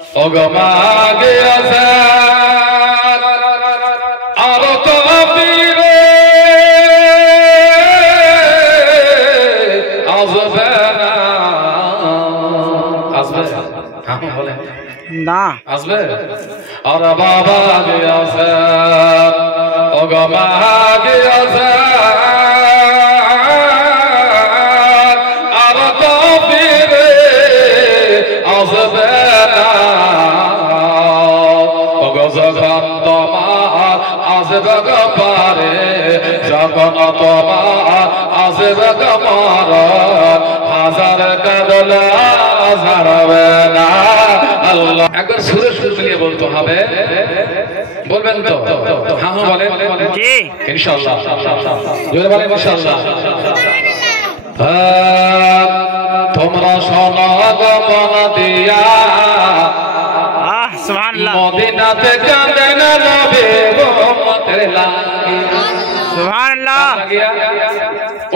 ওগমাগে আজাদ আর কবিরে আসবে না আসবে হ্যাঁ বলে না আসবে আর বাবাগে আজাদ ওগমাগে আজাদ আর কবিরে আসবে না যখন তোমার আসবে পারে যখন তোমার আসবে মার হাজার কাদলা হাজারবে না আল্লাহ একবার সুরে সুর মিলিয়ে বলতে হবে বলবেন তো হ্যাঁ হ্যাঁ বলেন জি ইনশাআল্লাহ জোরে বলেন ইনশাআল্লাহ তোমরা শোনো গো মন দিয়া সুবহানাল্লাহ মদিনাতে কাঁদেন নবী উম্মতের লাগিয়া সুবহানাল্লাহ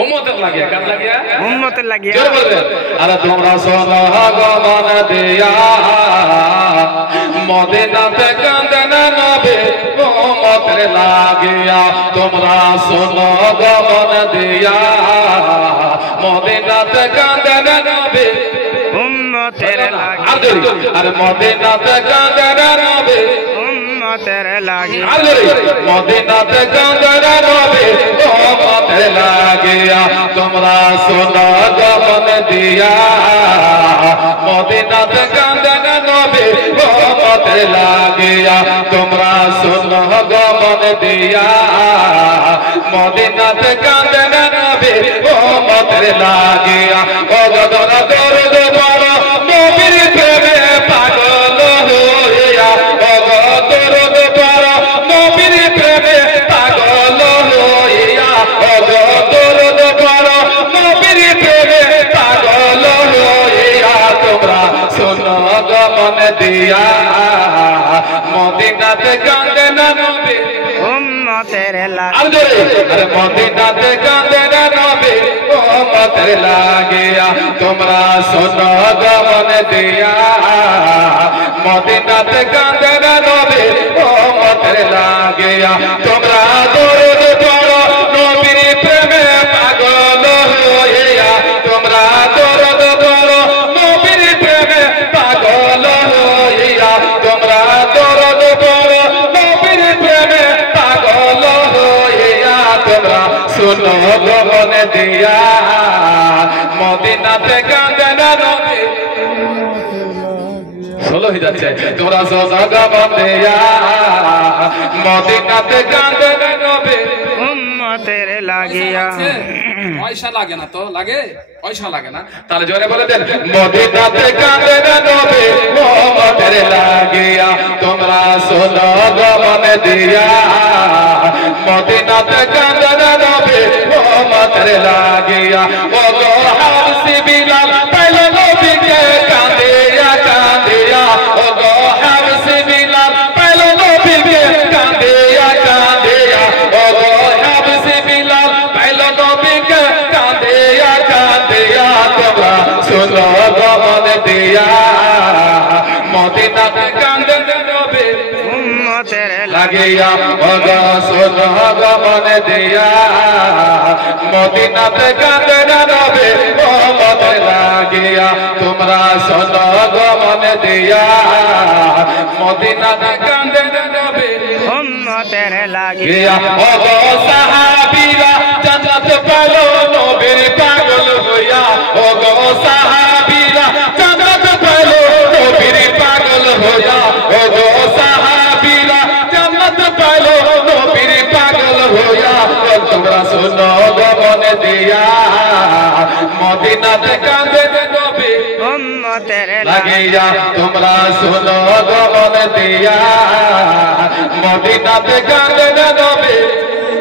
উম্মতের লাগিয়া কার লাগিয়া উম্মতের লাগিয়া জোরে বলবেন আরে তোমরা শোনো গো মন দিয়া মদিনাতে কাঁদেন নবী উম্মতের লাগিয়া তোমরা শোনো গো মন দিয়া মদিনাতে কাঁদেন নবী উম্মতের লাগিয়া আরে মদিনাতে কাঁদেন নবী উম্মতের লাগিয়া মদিনাতে কাঁদেন নবী উম্মতের লাগিয়া তোমরা শোনো গো মন দিয়া মদিনাতে কাঁদেন নবী উম্মতের লাগিয়া তোমরা শোনো গো মন দিয়া মদিনাতে কাঁদেন নবী উম্মতের লাগিয়া ও গদরা দরদ বড় নবীর প্রেমে পাগল হইয়া ও দরদ বড় নবীর প্রেমে পাগল হইয়া ও দরদ বড় নবীর প্রেমে পাগল হইয়া তোমরা শোনো গো মন দিয়া মদিনাতে কাঁদেন নবী উম্মতের লাগিয়া আরে মদিনাতে কাঁদেন নবী উম্মতের লাগিয়া তোমরা শোনো গো মন দিয়া মদিনাতে কাঁদেন নবী উম্মতের লাগিয়া তোমরা দরদ পড়ো নবীর প্রেমে পাগল হইয়া তোমরা দরদ পড়ো নবীর প্রেমে পাগল হইয়া তোমরা দরদ পড়ো নবীর প্রেমে পাগল হইয়া তোমরা শোনো গো মন দিয়া মদিনাতে কাঁদেন নবী ষোলো হয়ে যাচ্ছে তোমরা শোনো গো মন দিয়া মদিনাতে কাঁদেন নবী উম্মতের লাগিয়া পয়সা লাগে না তো লাগে পয়সা লাগে না তাহলে জোরে বলে দেন মদিনাতে কাঁদেন নবী উম্মতের লাগিয়া তোমরা শোনো গো মন দিয়া মদিনাতে কাঁদেন নবী উম্মতের লাগিয়া ও গো হাবসি বিলাল পাইল নবীকে কাঁদিয়া কাঁদিয়া ও গো হাবসি বিলাল পাইল নবীকে কাঁদিয়া কাঁদিয়া ও গো হাবসি বিলাল পাইল নবীকে কাঁদিয়া কাঁদিয়া তোমরা শোনো গো মন দিয়া মদিনাতে কাঁদেন নবী উম্মতের লাগিয়া ও গো শোনো গো মন দিয়া মদিনাতে কাঁদেন নবী উম্মতের লাগিয়া তোমরা শোনো গো মন দিয়া মদিনাতে কাঁদেন নবী উম্মতের লাগিয়া ও গো সাহাবীরা জান্নাত পেল নবীর পাগল হইয়া ও গো সাহাবীরা জান্নাত পেল নবীর পাগল হইয়া ও গো সাহাবীরা জান্নাত পেল নবীর পাগল হইয়া তোমরা শোনো গো মন দিয়া মদিনাতে কাঁদেন নবী উম্মতের লাগিয়া তোমরা শোনো গো মন দিয়া মদিনাতে কাঁদেন নবী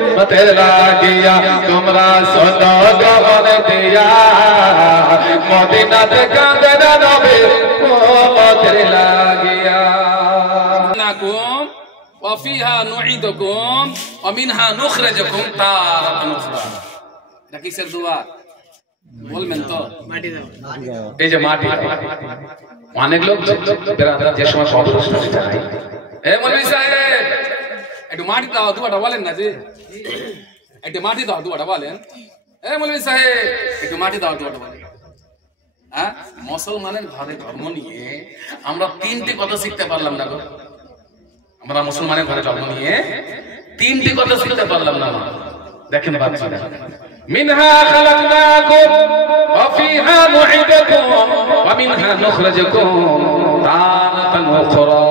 উম্মতের লাগিয়া তোমরা শোনো গো মন দিয়া মদিনাতে কাঁদেন নবী উম্মতের লাগিয়া নাকুম ওয়া ফিহা নুঈদুকুম ওয়া মিনহা নুখরিজুকুম তারাতান উখরা এটা কিসের দোয়া বলবেন তো এই যে মাটি, অনেক লোক বেরাদার যে সময় সন্তুষ্ট চায়, এ মৌলভী সাহেব একটু মাটি দাও, দুয়াটা বলেন না জি, একটু মাটি দাও, দুয়াটা বলেন। এ মৌলভী সাহেব একটু মাটি দাও, দুয়াটা বলেন। হ্যাঁ, মুসলমানের ঘরে ধর্ম নিয়ে আমরা তিনটি কথা শিখতে পারলাম না গো। আমরা মুসলমানের ঘরে জন্ম নিয়ে তিনটি কথা শিখতে পারলাম না। দেখেন বাচ্চারা, মিনহা খালাকনাকুম ওয়া ফিহা নুঈদুকুম ওয়া মিনহা নুখরিজুকুম তারাতান উখরা।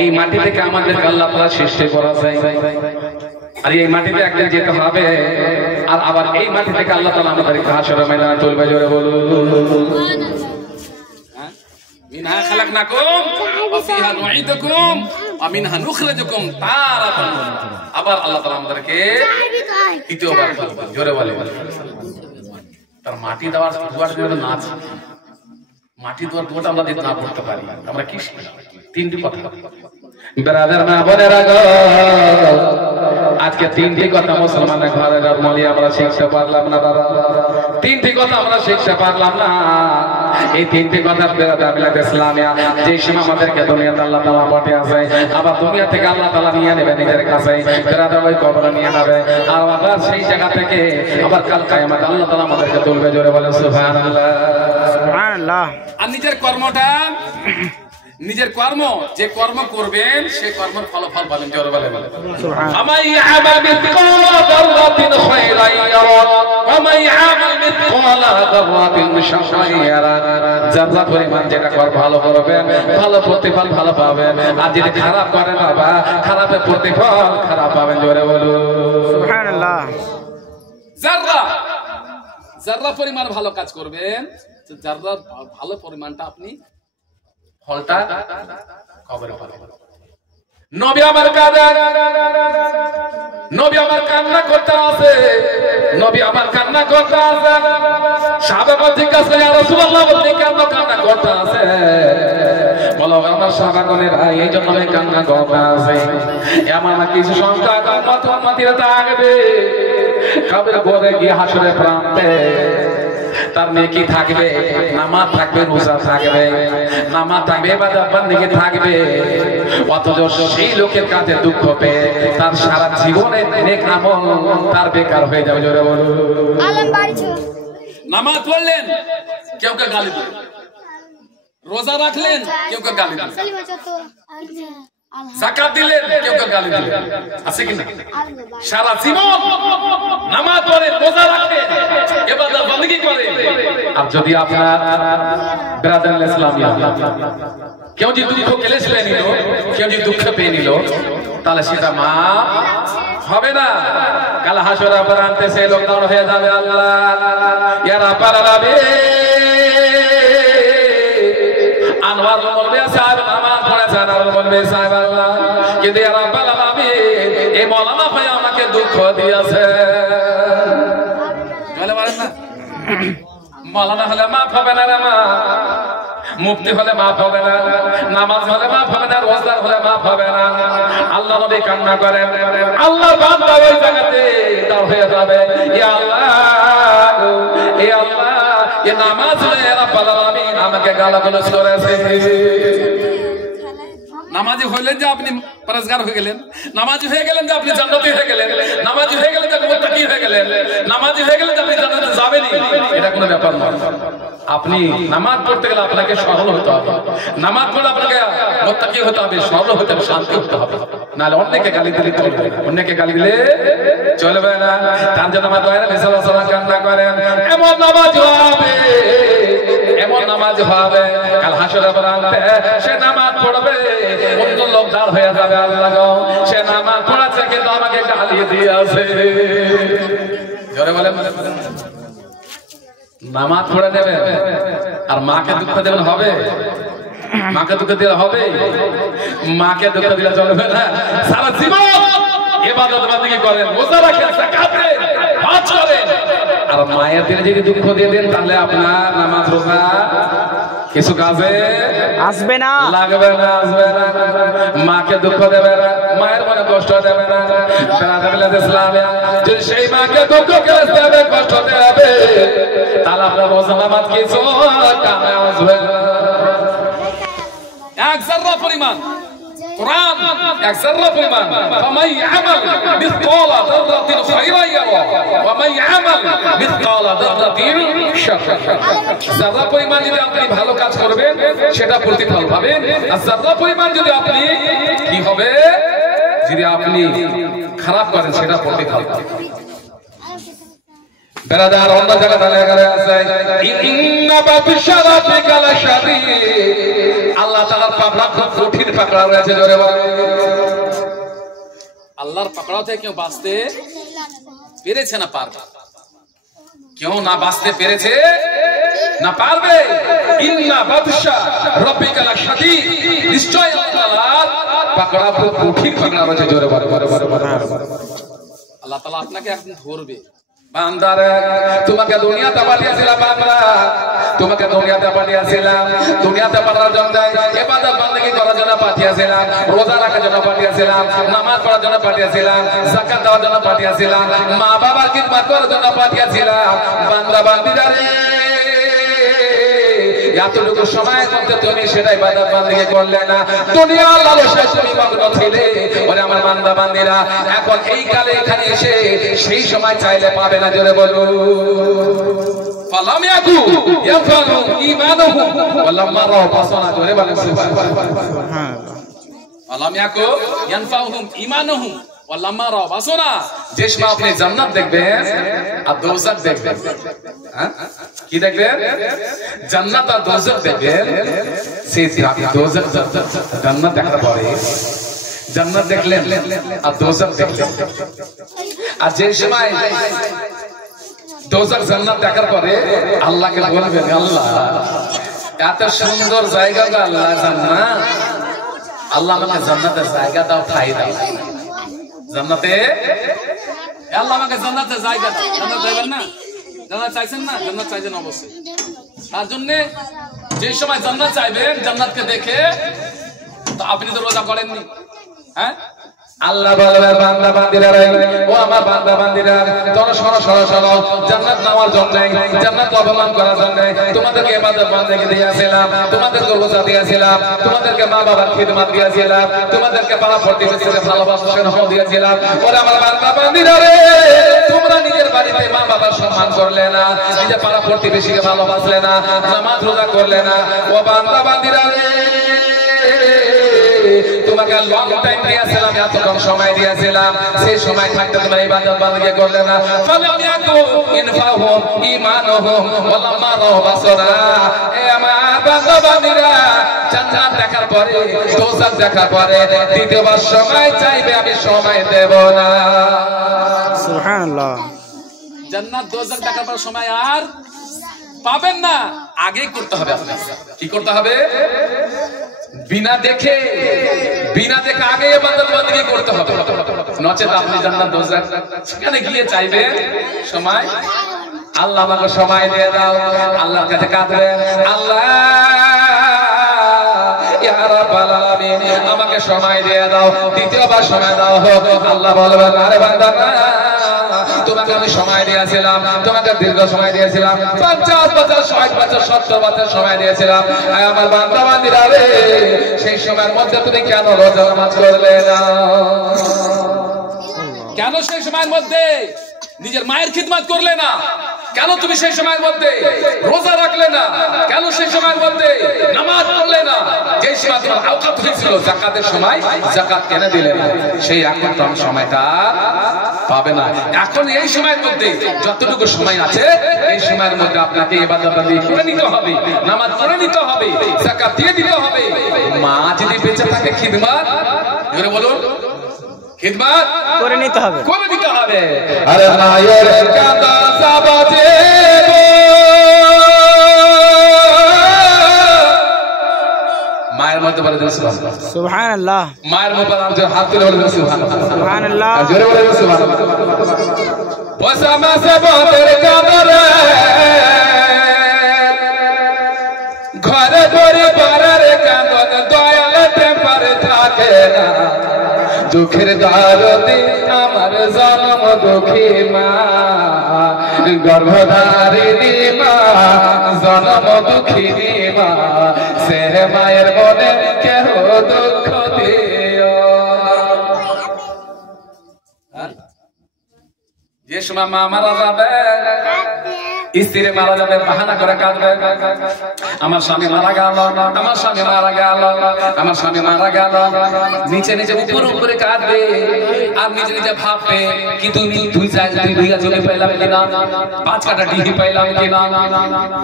এই মাটি থেকে আমাদেরকে আল্লাহ তাআলা সৃষ্টি করেছে, আর এই মাটিতে একদিন যেতে হবে, আর আবার এই মাটি থেকে আল্লাহ তাআলা আমাদেরকে হাশরের ময়দানে তুলবে। জোরে বলুন, মিনহা খালাকনাকুম ওয়া ফিহা নুঈদুকুম ওয়া মিনহা নুখরিজুকুম তারাতান। আবার আল্লাহ তাআলা আমাদেরকে দ্বিতীয়বার তুলবে। জোরে বলে, তার মাটি দেওয়ার দুয়ার করে নাচ, মাটি দেওয়ার দুয়ারটা আমরা দিতে না পড়তে পারি, আমরা কি তিনটি কথা। ব্রাদার না বলে রাখো, আজকে তিনটি কথা মুসলমানের ঘরে জন্ম নিয়ে আমরা শিখতে পারলাম না বাবা, তিনটি কথা আমরা শিখতে পারলাম না। এই তিনটি কথা ব্রাদার মিলাদ ইসলামিয়া যে সময় আমাদেরকে দুনিয়াতে আল্লাহ তাআলা পাঠিয়েছে, আবার দুনিয়া থেকে আল্লাহ তাআলা নিয়ে নেবে নিজের কাছে, ব্রাদার ওই কবরে নিয়ে নেবে, আর আবার সেই জায়গা থেকে আবার কাল কিয়ামতে আল্লাহ তাআলা আমাদেরকে তুলবে। জোরে বলেন সুবহানাল্লাহ, সুবহানাল্লাহ। আর নিজের কর্মটা, নিজের কর্ম যে কর্ম করবেন সে কর্মের ফলাফল পাবেন। জোরে বলে, সুবহানাল্লাহ। আমাই ইয়ামাল মিসকালা যাররাতিন খায়রান ইয়ারা ওয়া মান ইয়ামাল মিসকালা যাররাতিন শাররান ইয়ারা। যারা পরিমাণ যেটা কর ভালো করবেন, ভালো প্রতিফল ভালো পাবেন, আর যদি খারাপ করেন বাবা, খারাপের প্রতিফল খারাপ পাবেন। জোরে বলুন, সুবহানাল্লাহ। যারা যারা পরিমাণ ভালো কাজ করবেন, যারা ভালো পরিমাণটা আপনি ফলটা কবরে পাবেন। নবী আমার কাঁদে, নবী আমার কান্না করতে আছে, নবী আমার কান্না করতে আছে। সাহাবাগণ জিজ্ঞাসা করে, ইয়া রাসূলুল্লাহ, আপনি কেন কান্না করতে আছে? বলো, আমার সাহাবাগণেরা এই জন্য আমি কান্না করতে আছে, এমন কিছু সংখ্যক উম্মতিরা থাকবে কবরে ঘরে গিয়ে হাসরের প্রান্তে, তার নেকি থাকবে, নামাজ থাকবে, রোজা থাকবে, নামাজ থাকবে, ইবাদত বন্দেগী থাকবে, অথচ সেই লোকের কাছে দুঃখ পেয়ে তার সারা জীবনের নেক আমল তার বেকার হয়ে যাবে। জোরে বলুন, নামাজ পড়লেন কেউ কে গালি দিলেন, রোজা রাখলেন কেউ কে গালি দিলেন, যাকাত দিলেন কেউ কে গালি দিলেন, আছে কি না? সারা জীবন নামাজ পড়ে, রোজা রাখে, ইবাদত বন্দেগী করে, আর যদি আপনার ব্রাদার ইসলামিয়া কেউ যদি দুঃখ ক্লেশ পেয়ে নিল, কেউ যদি দুঃখ পেয়ে নিল, তাহলে সেটা মা হবে না। কাল হাসরের প্রান্তে সে লোক দাঁড় হয়ে যাবে, আল্লাহ ইয়া রাব্বাল আলামিন, আনোয়ার বলবে সাহেব নামাজ পড়েছেন, আর বলবে সাহেব আল্লাহ কিন্তু ইয়া রাব্বাল আলামিন এই মাওলানা ভাই আমাকে দুঃখ দিয়েছে। বলে বলেন না, মাওলানা হলে মাফ হবে না রে মা, মুফতি হলে মাফ হবে না, নামাজ হলে মাফ হবে না, রোজা হলে মাফ হবে না। আল্লাহ নবী কান্না করেন, আল্লাহর বান্দা ওই জায়গাতে দাঁড় হয়ে যাবে, ইয়া আল্লাহ, ইয়া আল্লাহ, এই নামাজ হলে রাব্বুল আলামিন আমাকে গালাগালাজ করেছে। নামাজি হইলেন যে আপনি পরেজগার হয়ে গেলেন, নামাজি হয়ে গেলেন যে আপনি জান্নাতি হয়ে গেলেন, নামাজি হয়ে গেলেন যে আপনি মুত্তাকি হয়ে গেলেন, নামাজি হয়ে গেলেন যে আপনি জান্নাতে যাবেনই, এটা কোনো ব্যাপার নয়। আপনি নামাজ পড়তে গেলে আপনাকে সরল হতে হবে, নামাজ পড়লে আপনাকে মুত্তাকি হতে হবে, সরল হতে হবে, শান্তি হতে হবে, নাহলে অন্যকে গালি দিলে চলবে না, অন্যকে গালি দিলে চলবে না। তার জন্য আমার দয়ার নবী সাল্লাল্লাহু আলাইহি ওয়াসাল্লাম কান্না করেন, এমন নামাজ হবে, এমন নামাজ হবে, কাল হাসরের প্রান্তে সে নামাজ পড়বে, অন্য লোক দাঁড় হয়ে যাবে, আল্লাহ গো সে নামাজ পড়াচ্ছে কিন্তু আমাকে গালি দিয়েছে। জোরে বলেন, নামাজ পড়ে নেবেন আর মাকে দুঃখ দেবেন হবে? মাকে দুঃখ দিলে হবে? মাকে দুঃখ দিলে চলবে না। সারা জীবন ইবাদত বন্দেগী করেন, রোজা রাখেন, যাকাত দেন, হজ করেন, আর মায়ের দিলে যদি দুঃখ দিয়ে দেন তাহলে আপনার নামাজ রোজা কিছু কাজে আসবে না, লাগবে না, আসবে না। মাকে দুঃখ দেবে না, মায়ের মনে কষ্ট দেবে না। যদি সেই মাকে দুঃখ দেবে, কষ্ট দেবে, তাহলে আপনার মোসালামাত কিছু কামে আসবে না। এক জাররা পরিমাণ কোরআন, এক জাররা পরিমাণ, ফামাই আমাল মিসকালা যাররাতিন খায়রান ইয়ারা ওয়া মাই আমাল মিসকালা যাররাতিন শাররান। জাররা পরিমাণ যদি আপনি ভালো কাজ করবেন সেটা প্রতিফল পাবেন, আর জাররা পরিমাণ যদি আপনি কি হবে, যদি আপনি খারাপ করেন সেটা প্রতিফল পাবেন। বেরাদার অন্য জায়গায় দাঁড়িয়ে গেলে আছে ইন্না বাতিশা রাব্বিকা লাশাদীদ। আল্লাহ তাআলার পাকড়া খুব কঠিন পাকড়া রয়েছে, জোরে বলে। আল্লাহর পাকড়াও থেকে কেউ বাঁচতে পেরেছে না পারবে? কেউ না বাঁচতে পেরেছে না পারবে। ইন্না বাতিশা রাব্বিকা লাশাদীদ। নিশ্চয় আল্লাহ তাআলার পাকড়া খুব কঠিন পাকড়া রয়েছে, জোরে বলে। আল্লাহ তাআলা আপনাকে একদিন ধরবে। বান্দারে, তোমাকে দুনিয়াতে পাঠিয়েছিলাম বান্দা, তোমাকে দুনিয়াতে পাঠিয়েছিলাম, দুনিয়াতে পাঠানোর জন্য, ইবাদত বندگی করার জন্য পাঠিয়েছিলাম, রোজা রাখার জন্য পাঠিয়েছিলাম, নামাজ পড়ার জন্য পাঠিয়েছিলাম, যাকাত দেওয়ার জন্য পাঠিয়েছিলাম, মা বাবার খিদমত করার জন্য পাঠিয়েছিলাম। বান্দা বান্দীরা রে, এতটুকু সময়ের মধ্যে তুমি সেটা ইবাদত বندگی করলে না, দুনিয়ার লালসায় তুমি মগ্ন ছিলে। ওরে আমার বান্দা বান্দীরা, এখন এই কালে এখানে এসে সেই সময় চাইলে পাবে না, জোরে বলো। ফালাম ইয়াকু ইয়াফানু ঈমানুহুম ওয়ালাম্মা রাউ বাসারা, জোরে বলো সুবহানাল্লাহ। ফালাম ইয়াকু ইয়ানফাউহুম ঈমানুহুম ওয়ালাম্মা রাউ বাসারা। যে সময় আপনি জান্নাত দেখবেন আর দোজখ দেখবেন, হ্যাঁ কি দেখবেন? জান্নাত আর দোজখ দেখবেন। সেই দোজখ জান্নাত দেখার পরে, জান্নাত দেখলেন আর দোজখ দেখলেন, আর যে সময় দোজখ জান্নাত দেখার পরে আল্লাহকে বলবেন, আল্লাহ এত সুন্দর জায়গা গো আল্লাহ জান্নাত, আল্লাহ আমাকে জান্নাতের জায়গা দাও, ঠাই দাও। জান্নাতে আল্লাহ আমাকে জান্নাতে জায়গা দাও। জান্নাত চাইবেন না? জান্নাত চাইছেন না? জান্নাত চাইছেন অবশ্যই। তার জন্য যে সময় জান্নাত চাইবেন, জান্নাতকে দেখে, তো আপনি তো রোজা করেননি, হ্যাঁ? আল্লাহ বলবে বান্দা বান্দীরা রে, ও আমার বান্দা বান্দীরা, তোমরা শোনো শোনো শোনো, জান্নাত নেওয়ার জন্য, জান্নাত অবমান করার জন্য তোমাদেরকে ইবাদত বندگی দিয়েছিলাম, তোমাদেরকে রোজা দিয়েছিলাম, তোমাদেরকে মা বাবার খিদমত দিয়েছিলাম, তোমাদেরকে পাড়া প্রতিবেশীদের ভালোবাসা স্নেহ দিয়েছিলাম। ওরে আমার বান্দা বান্দীরা রে, তোমরা নিজের বাড়িতে মা বাবার সম্মান করলে না, নিজের পাড়া প্রতিবেশীকে ভালোবাসলে না, নামাজ রোজা করলে না। ও বান্দা বান্দীরা রে, তোমাকে লং টাইম দিয়েছিলাম, এতক্ষণ সময় দিয়েছিলাম, সেই সময় থাকতে তোমরা ইবাদত বندگی করলে না। ফালাম ইয়াকু ইনফাহুম ঈমানুহুম ওয়ালাম্মা রাউ বাসারা। এ আমার বান্দা বান্দীরা, জান্নাত দেখার পরে, দোজখ দেখার পরে দ্বিতীয়বার সময় চাইবে, আমি সময় দেব না। সুবহানাল্লাহ। জান্নাত দোজখ দেখার পর সময় আর পাবেন না, আগেই করতে হবে। আপনার কি করতে হবে? বিনা দেখে আগে ইবাদত বندگی করতে হবে, নচেত আপনি জান্নাত দোজখ সেখানে গিয়ে চাইবেন সময়। আল্লাহ আমাকে সময় দিয়ে দাও, আল্লাহর কাছে কাঁদবেন, আল্লাহ ইয়া রাব্বাল আলামিন আমাকে সময় দিয়ে দাও, দ্বিতীয়বার সময় দাও হোক। আল্লাহ বলবেন, আরে বান্দা না, তোমাকে আমি সময় দিয়েছিলাম, তোমাকে দীর্ঘ সময় দিয়েছিলাম, 50 বছর 60 বছর 70 বছর সময় দিয়েছিলাম। আমার বান্দা বান্দীরা রে, সেই সময়ের মধ্যে তুমি কেন রোজা নামাজ করলে না? কেন সেই সময়ের মধ্যে নিজের মায়ের খিদমত করলে না? কেন তুমি সেই সময়ের মধ্যে রোজা রাখলে না? কেন সেই সময়ের মধ্যে নামাজ পড়লে না? যে সময় তোমার আওকাত হয়েছিল যাকাতের সময়, যাকাত কেন দিলে না? সেই এখন তো সময়টা পাবে না। এখন এই সময়ের মধ্যে যতটুকু সময় আছে, এই সময়ের মধ্যে আপনাকে ইবাদত বندگی করে নিতে হবে, নামাজ পড়ে নিতে হবে, যাকাত দিয়ে দিতে হবে। মা যদি বেঁচে থাকে, খিদমত জোরে বলুন, খিদমত করে নিতে হবে, করে দিতে হবে। আরে মায়ের কাঁদা সাবাজে গো, মায়ের মধ্যে বলে দিন সুবহানাল্লাহ, সুবহানাল্লাহ। মায়ের মধ্যে যে হাত তুলে বলে দিন সুবহানাল্লাহ, সুবহানাল্লাহ। আর জোরে বলে দিন সুবহানাল্লাহ। পয়সা মাসে বাঁধের কাঁদরে ঘর ঘরে পরিবারের কাঁদন দয়াল টেম্পার থাকে না দুঃখের দারদি আমার জন্ম দুঃখী মা গর্ভধারিণী মা জন্ম দুঃখিনী মা সে মায়ের মনে কেহ দুঃখ দিও যে সময় মা মারা যাবে স্ত্রী মারা যাবে বাহানা করে কাঁদবে আমার স্বামী মারা গেল আমার স্বামী মারা গেল আমার স্বামী মারা গেল নিচে নিচে উপরে উপরে কাঁদবে আর নিজে নিজে ভাববে কিন্তু দুই বিঘা জমি পাইলাম কিনা 5 কাঠা ডিহি পাইলাম কিনা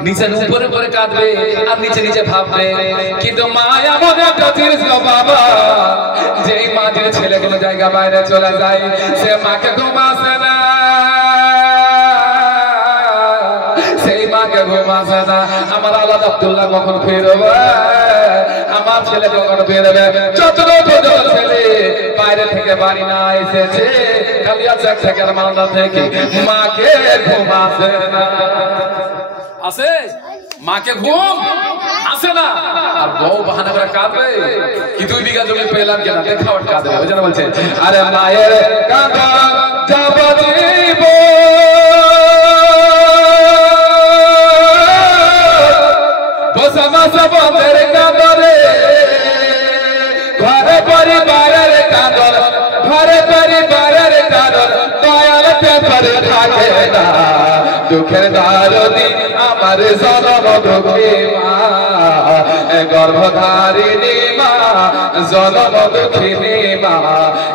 নিচে উপরে উপরে কাঁদবে আর নিচে নিচে ভাববে কিন্তু মা এমন একটা জিনিস বাবা যেই মা যে ছেলেগুলো জায়গা বাইরে চলে যায় সে মাকে ঘুমাসে না আমার আল্লাহ আব্দুল্লাহ কখন ফিরবে আমার ছেলে কখন ফিরবে যত ছেলে বাইরে থেকে বাড়ি না এসেছে কালিয়াচক থেকে মালদা থেকে মাকে ঘুমাসে না আছে মাকে ঘুম আসে না আর বউ বাহানা করে কাঁদবে কি 2 বিঘা জমি পেলাম কেনা দেখাও কাঁদবে ওই জন্য বলছে আরে মায়ের কাঁদা যাবতীব বন্ধের কাঁদরে ঘরে পরিবারের কাঁদর ঘরে পরিবারের কাঁদর দয়াল পেপারে থাকে না দুঃখের দারদি আমার জনম দুঃখী মা গর্ভধারিণী মা জনম দুঃখিনী মা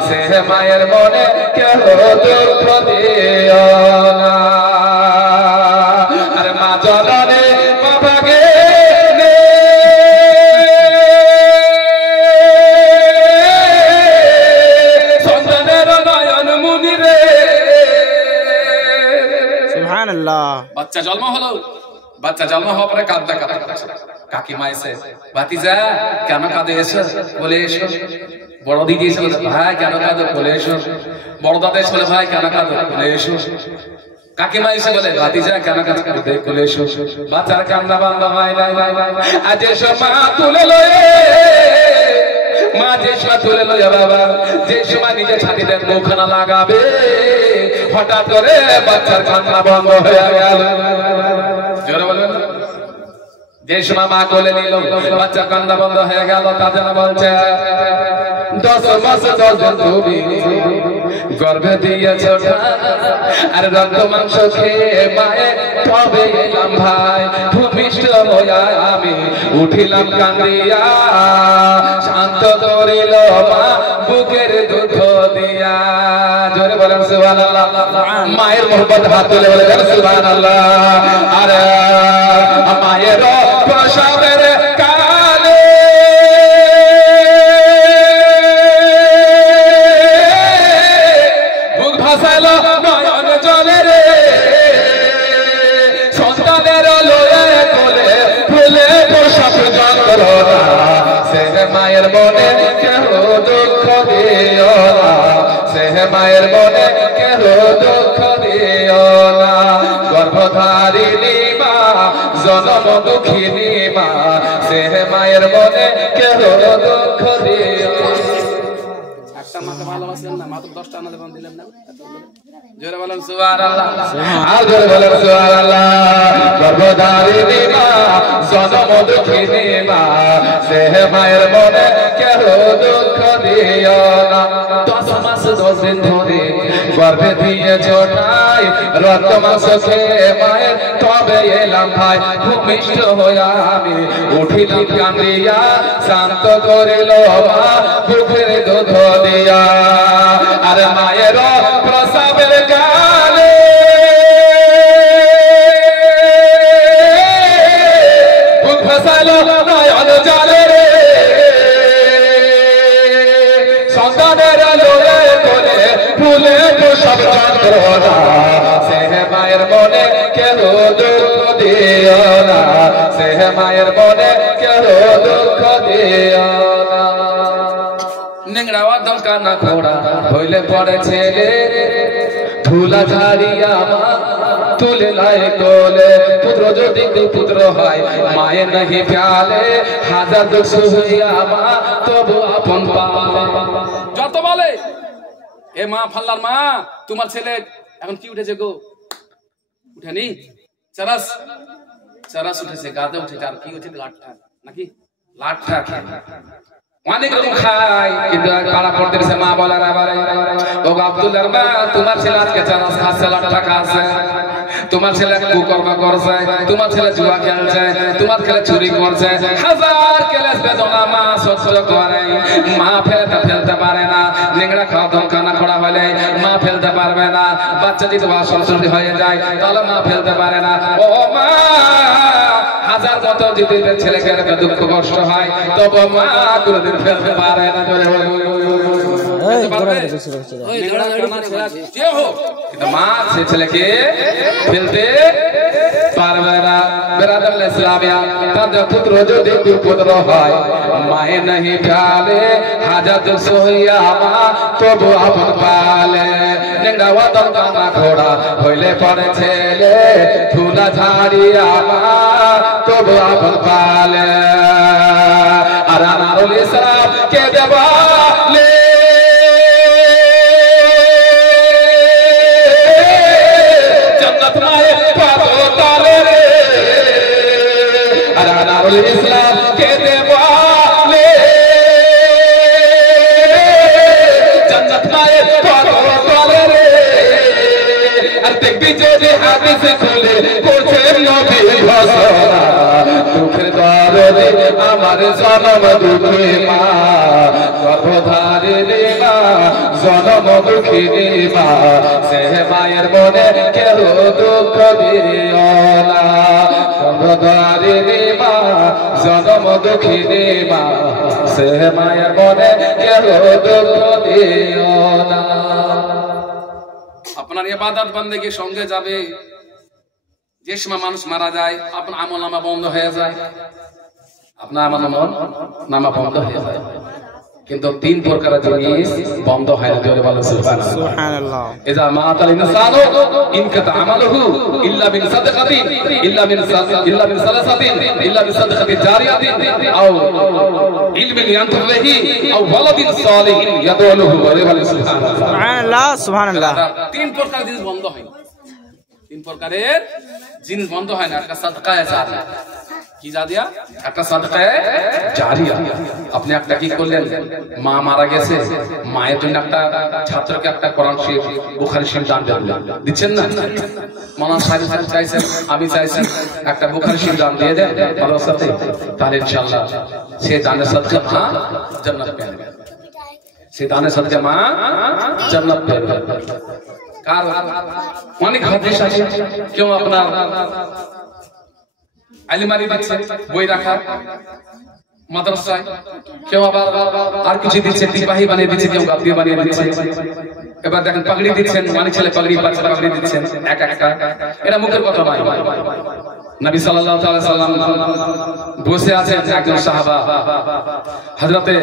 সে মায়ের মনে কেহ দুঃখ দিও না আর মা জননে বাবাকে বাচ্চা জন্ম হলো বাচ্চা জন্ম হওয়ার পরে কাঁদতে কাঁদতে কাকিমা এসে ভাতিজা কেন কাঁদে এসো বলে এসো বড় দিদি এসে বলে ভাই কেন কাঁদো বলে এসো বড় দাদা এসে বলে ভাই কেন কাঁদো বলে এসো কাকিমা এসে বলে ভাতিজা কেন কাঁদো বলে এসো বাচ্চার কান্না বান্দা হয় আজ এসো মা তুলে লয়ে মা যে সময় তুলে লয়ে বাবা যে সময় নিজে ছাতিতে মুখখানা লাগাবে হঠাৎ করে বাচ্চার কান্না বন্ধ হয়ে গেল জোরে বলবেন যে সময় মা কোলে নিল বাচ্চার কান্না বন্ধ হয়ে গেল তা যেন বলছে 10 মাস 10 দিন তুমি গর্ভে দিয়েছ আর রক্ত মাংস খেয়ে মায়ে তবে এলাম ভাই ভূমিষ্ঠ হইয়া আমি উঠিলাম কান্দিয়া শান্ত করিল মা বুকের দুধ দিয়া জোরে বলেন সুবহানাল্লাহ মায়ের মোহব্বত হাত তুলে বলেন সুবহানাল্লাহ আর মায়ের প্রসবের কালে বুক ভাসালো নয়ন জলে রে সন্তানের লয়ে কোলে ফুলে প্রসব যন্ত্রণা সে মায়ের মনে কেহ দুঃখ দিও না সে মায়ের মনে কেহ দুঃখ দিও না গর্ভধারিণী মা জনম দুঃখিনী মা সে মায়ের মনে কেহ দুঃখ দিও একটা মাকে ভালোবাসেন না মাত্র 10টা আনালে বান দিলেন না জোরে বলেন সুবহানাল্লাহ আর জোরে বলেন সুবহানাল্লাহ গর্ভধারিণী মা জনম দুঃখিনী মা সে মায়ের মনে কেহ দুঃখ দিও না 10 মাস 10 দিন ধরে গর্ভে দিয়ে জোটাই রক্ত মাংস খেয়ে মায়ের তবে এলাম ভাই ভূমিষ্ঠ হইয়া আমি উঠিলাম কান্দিয়া শান্ত করিল মা বুকের দুধ দিয়া আর মায়ের প্রসবের কালে বুক ভাসালো নয়ন জলে রে সন্তানের লোয়ে কোলে ফুলে প্রসব যন্ত্রণা সে মায়ের মনে কেন দুঃখ দিও না সে মায়ের মনে কেন দুঃখ দিও না নিংড়াওয়া দমকা না ঘোড়া হইলে পড়ে ছেলে ধুলা ঝাড়িয়া মা তুলে লাই কোলে পুত্র যদি পুত্র হয় মায়ে নাহি প্যালে হাজার দুঃখ হইয়া মা তবু আপন পালে যত বলে এ মা ফাল্লার মা তোমার ছেলে এখন কি উঠেছে গো উঠেনি চারাস চারাস উঠেছে গাদে উঠেছে আর কি উঠেছে লাঠা নাকি লাঠা অনেক রকম খায় কিন্তু পাড়া পড়তে মা বলার আবার ও আব্দুল্লাহর মা তোমার ছেলে আজকে চারাস খাচ্ছে লাঠা খাচ্ছে তোমার ছেলে কুকর্ম করছে তোমার ছেলে জুয়া খেলছে তোমার ছেলে চুরি করছে হাজার কেলেস বেদনা মা সহ্য করে মা ফেলতে পারে না নেংড়া খাওয়া দমখানা করা হলে মা ফেলতে পারবে না বাচ্চা যদি সরস্বতী হয়ে যায় তাহলে মা ফেলতে পারে না ও মা হাজার মতো যদি ছেলেকে দুঃখ কষ্ট হয় তবু মা কোনোদিন ফেলতে পারে না কিন্তু মা সে ছেলেকে ফেলতে পারবে না বেরাদর ইসলামিয়া তাদের পুত্র যদি পুত্র হয় মায়ে নাহি প্যালে হাজার সোহিয়া মা তবু আপন পালে নেংড়া ওয়াদন কানা ঘোড়া হইলে পড়ে ছেলে ধুলা ঝাড়িয়া মা তবু আপন পালে আর আনারুল ইসলাম কে দেবালে ইসলাম কে দেবালে জান্নাত মায়ের পথে রে আর দেখবি যদি হাদিস খুলে করছে নবী ঘোষণা দুঃখের দরদে আমার জনম দুঃখী মা গর্ভধারিণী মা জনম দুঃখিনী মা সে মায়ের মনে কেহ দুঃখ দিও না গর্ভধারিণী মা জনম দুঃখিনী মা সে মায়ের মনে কেহ দুঃখ দিও না আপনার ইবাদত বন্দেগীর সঙ্গে যাবে যে সময় মানুষ মারা যায় আপনার আমলনামা বন্ধ হয়ে যায় আপনার আমলনামা বন্ধ হয়ে যায় কিন্তু তিন প্রকারের জিনিস বন্ধ হয় না জোরে বলেন সুবহানাল্লাহ ইজা মাতাল ইনসানু ইনকাতা আমালুহু ইল্লা মিন সাদাকাতিন ইল্লা মিন সালাসাতিন ইল্লা মিন সাদাকাতিন জারিয়াতিন আও ইলমিন ইয়ানতুবিহি আও ওয়ালাদিন সালিহিন ইয়াদউলুহু জোরে বলেন সুবহানাল্লাহ সুবহানাল্লাহ তিন প্রকারের জিনিস বন্ধ হয় না তিন প্রকারের জিনিস বন্ধ হয় না একটা সাদকায়ে জারিয়া কি জারিয়া একটা সাদকায়ে জারিয়া আপনি একটা কি করলেন মা মারা গেছে মায়ের জন্য একটা ছাত্রকে একটা কোরআন শরীফ বুখারী শরীফ দান দিচ্ছেন না মাওলানা সাহেব চাইছেন আমি চাইছেন একটা বুখারী শরীফ দান দিয়ে দেন ভালোর সাথে তাহলে ইনশাআল্লাহ সে দানের সাদকা মা জান্নাত পেয়ে যাবে সে দানের সাদকা মা জান্নাত পেয়ে যাবে কার অনেক হাদিস আছে কেউ আপনার আলিমারি দিচ্ছে বই রাখা মাদ্রাসায় কেউ আবার আর কিছু দিচ্ছে টিপাহি বানিয়ে দিচ্ছে কেউ গাবি বানিয়ে দিচ্ছে এবার দেখেন পাগড়ি দিচ্ছেন অনেক ছেলে পাগড়ি পাচ্ছে পাগড়ি দিচ্ছেন এক একটা এটা মুখের কথা নয় নবী সাল্লাল্লাহু আলাইহি সাল্লাম বসে আছেন একজন সাহাবা হযরতে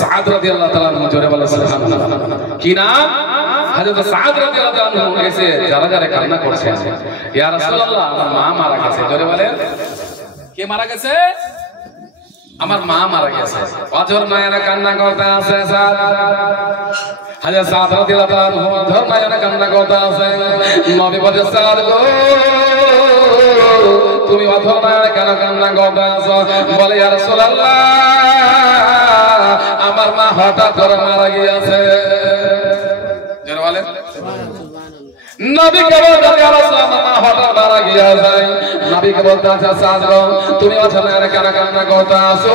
সাদ রাদিয়াল্লাহু তাআলা আনহু জোরে বলেন সুবহানাল্লাহ কি নাম হযরত সাদ রাদিয়াল্লাহু তাআলা আনহু এসে যারা যারা কান্না করছেন ইয়া রাসূলুল্লাহ আমার মা মারা গেছে জোরে বলেন কে মারা গেছে আমার মা মারা গেছে অঝর মায়েরা কান্না করতে আছে সাদ হযরত সাদ রাদিয়াল্লাহু তাআলা আনহু অঝর মায়েরা কান্না করতে আছে নবী বলে সাদ গো তুমি অঝর মায়েরা কেন কান্না করতে আছো বলে ইয়া রাসূলুল্লাহ আমার মা হঠাৎ করে মারা গিয়েছে জোরে বলেন নবী কে বলতে ইয়া রাসূলুল্লাহ মা হঠাৎ মারা গিয়েছে নবী কে বলতে আছে সাদ গো তুমি অঝর মায়েরা কেন কান্না করতে আছো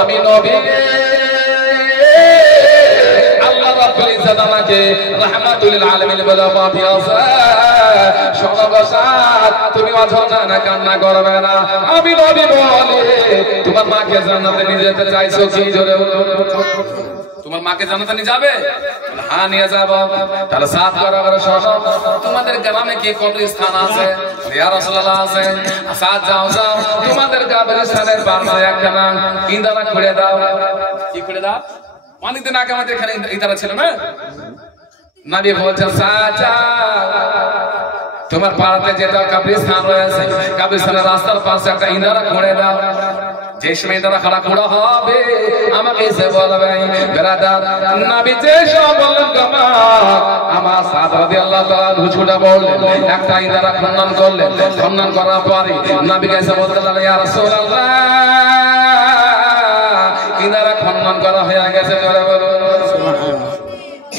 আমি নবী আল্লাহ রাব্বুল ইজ্জত আমাকে রাহমাতুল লিল আলামিন বলে পাঠিয়েছে সর্বসাত তুমি অঝর না কান্না করবে না আমি নবী বলি তোমার মাকে জান্নাতে নিয়ে যেতে চাইছো কি জোরে তোমার মাকে জান্নাতে নিয়ে যাবে হ্যাঁ নিয়ে যাব তাহলে সাত বরাবর শোনো তোমাদের গ্রামে কি কবরস্থান আছে ইয়া রাসূলুল্লাহ আছে সাত যাও যাও তোমাদের কবরস্থানের পাশে একখানা ইঁদারা খুঁড়ে দাও কি খুঁড়ে দাও অনেকদিন আগে আমাদের এখানে ইঁদারা ছিল না নবী বলছেন সাজা তোমার পাড়াতে যেটা কবরস্থান রয়েছে, কবরস্থানের রাস্তার পাশে একটা ইনারা করে দাও। যে সময় ইনারা খাড়া খোড়া হবে আমাকে এসে বলবে, বেরাদার নবী যে সব বললেন গমা আমার সাদ রাদিয়াল্লাহু তাআলা হুজুরা বললেন, একটা ইনারা খনন করলেন। খনন করার পরে নবীকে এসে বলতে লাগলেন, ইয়া রাসূলুল্লাহ ইনারা খনন করা হয়ে গেছে। জোরে বলুন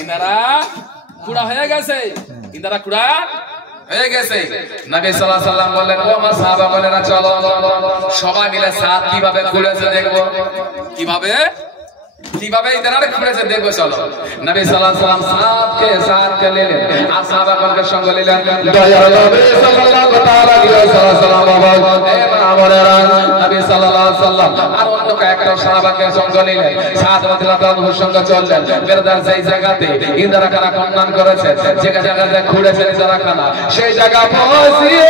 ইনারা খুঁড়া হয়ে গেছে, ইনারা খুঁড়া হয়ে গেছে। নবী সাল্লাল্লাহু আলাইহি ওয়াসাল্লাম বললেন, ও আমার সাহাবা বলেন, চলো সবাই মিলে সাত কিভাবে খুঁড়েছে দেখবো, কিভাবে কিভাবে ইনারা খুঁড়েছে দেখবো। চলো নবী সাল্লাল্লাহু আলাইহি ওয়াসাল্লাম সাতকে নিলেন আর সাহাবাগণকে সঙ্গে নিলেন। দয়াল নবী সাল্লাল্লাহু তাআলা আলাইহি ওয়াসাল্লাম নবী সাল্লাল্লাহু আলাইহি ওয়াসাল্লাম আর অন্য কয়েকটা সাহাবাকে সঙ্গে নিলেন। সাদ রাদিয়াল্লাহু আনহুর সঙ্গে চললেন। বেরদার সেই জায়গাতে ইনারা কারা খনন করেছে, যে জায়গাতে খুঁড়েছে ইনারা সেই জায়গা পৌঁছিয়ে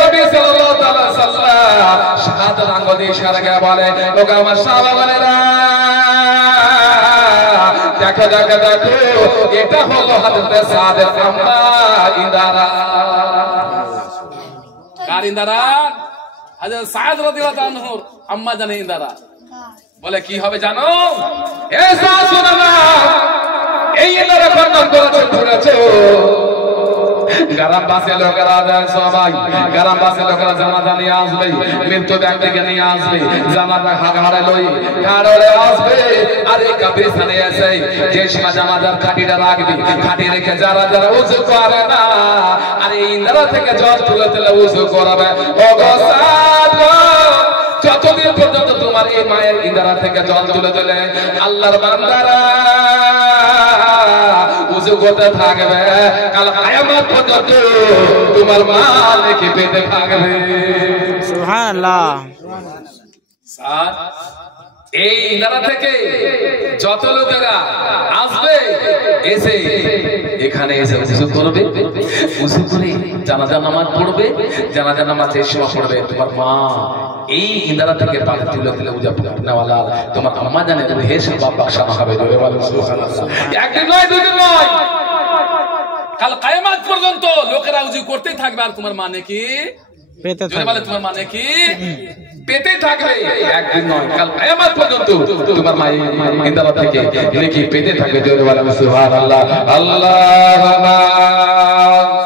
নবী সাল্লাল্লাহু তাআলা সাল্লাম সাত আঙ্গুল ইশারা করে বলে, ওগো আমার সাহাবাগণেরা দেখো দেখো দেখো, এটা হলো হযরত সাদের আম্মা ইনারা। কার ইনারা? হযরত সাদ রাদিয়াল্লাহু আনহুর আম্মা জানে ইনারা। বলে কি হবে জানো? এ সাদ শোনো না, এই ইনারা খনন করেছে ঘুরেছে। গ্রামবাসী লোকেরা সবাই গ্রামবাসী লোকেরা জানাজা নিয়ে আসবে, মৃত্যু ব্যক্তিকে নিয়ে আসবে, জানাজা ঘাড়ে লই ঘাড়ে আসবে। আর এই কবরস্থানে এসে যে সময় জানাজার খাটিটা রাখবি, খাটি রেখে যারা যারা উযু করে না আর এই ইন্দ্রা থেকে জল তুলে তুলে উযু করবে। ও গো সাদ গো, যতদিন পর্যন্ত তোমার এই মায়ের ইন্দ্রা থেকে জল তুলে তুলে আল্লাহর বান্দারা উযু করতে থাকবে, কাল কিয়ামত পর্যন্ত তোমার মা নেকি পেতে থাকবে। সুবহানাল্লাহ। স্যার এই ইনারা থেকে যত লোকেরা আসবে এসে এখানে এসে উযু করবে, উযু করে জানাজা নামাজ পড়বে, জানাজা নামাজ যে সময় পড়বে তোমার মা এই ইনারা থেকে পানি তুলে তুলে উযু নেওয়ালা তোমার আম্মা জানে রুহে সওয়াব বখশানো হবে। জোরে বলেন সুবহানাল্লাহ। একদিন নয় দুদিন নয়, কাল কিয়ামত পর্যন্ত লোকেরা উযু করতেই থাকবে আর তোমার মানে কি পেতে জোরে বলে তোমার মানে কি পেতে থাকবে। একদিন নয়, কাল কিয়ামত পর্যন্ত তোমার মা ইন্দ্রা থেকে নেকি পেতে থাকবে। জোরে বলেন সুবহানাল্লাহ। আল্লাহুম্মা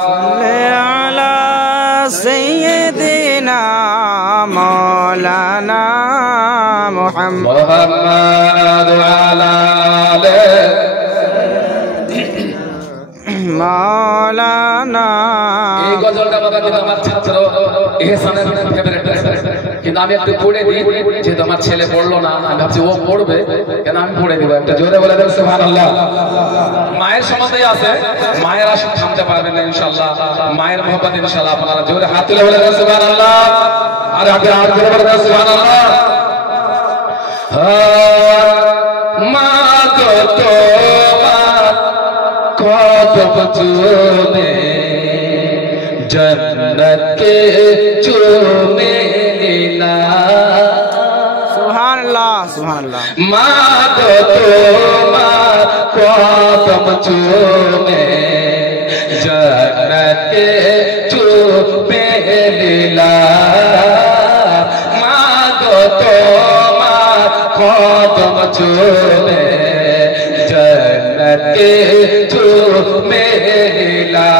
সাল্লি আলা সাইয়্যিদিনা মাওলানা মুহাম্মদ আলা আলি মাওলানা। এই গজলটা বাবা কিন্তু আমার ছাত্র এহসানের ফেভারিট, কিন্তু আমি একটু পড়ে দিই, যেহেতু আমার ছেলে পড়লো না আমি ভাবছি ও পড়বে, কেন আমি পড়ে দিব একটা। জোরে বলে দেন সুবহানাল্লাহ। মায়ের সম্বন্ধে আছে, মায়ের আসে থামতে পারবেন না ইনশাআল্লাহ, মায়ের মোহব্বত ইনশাআল্লাহ আপনারা জোরে হাত তুলে বলে দেন সুবহানাল্লাহ। আর আগে আর জোরে বলে দেন সুবহানাল্লাহ। মা তো তোমার কদম চুমে जन्नत के चूमे लीला। सुभानअल्लाह सुभानअल्लाह। माँ को कदम चूमे जन्नत के चूमे लीला। माँ को कदम चूमे जन्नत के चूमे लीला।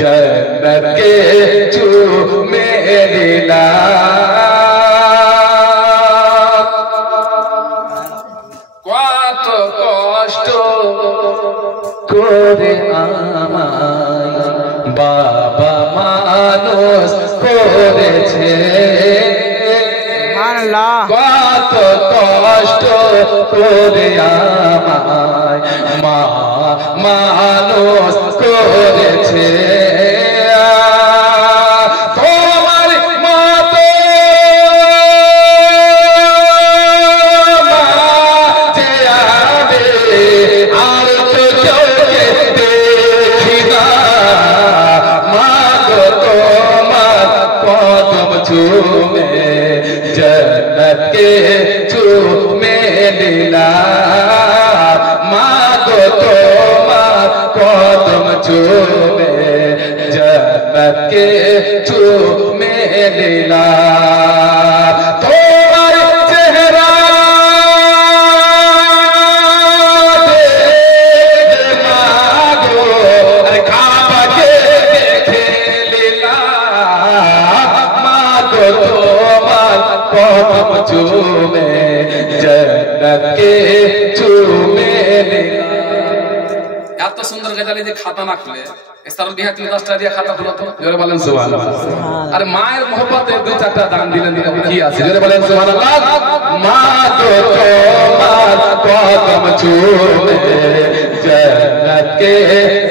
जन्नत के কত কষ্ট করে আমায় বাবা মানুষ করেছে, কত কষ্ট করে আমায় মা মানুষ করেছে। তোমার মতো মা যে আবে আর তো চোখে দেখি না, মা গো তোমার কদম চুমে জন্নতকে চুমে নিলাম, মা গো তোমার কদম চুমে জন্নতকে চুমে নিলাম। তোমার চেহারা দেখে মা গো কাবাকে দেখে নিলাম, মা গো তোমার কদম চুমে জন্নতকে চুমে নিলাম। এত সুন্দর গজালি যে খাতা না খুলে ইস্তারুল বিহা তুমি 10টা দিয়ে খাতা খুলো তো, জোরে বলেন সুবহানাল্লাহ। আরে মায়ের মোহব্বতে দুই চারটা দান দিলেন, কি আছে জোরে বলেন সুবহানাল্লাহ। মা গো তোমার কদম চুমে জন্নতকে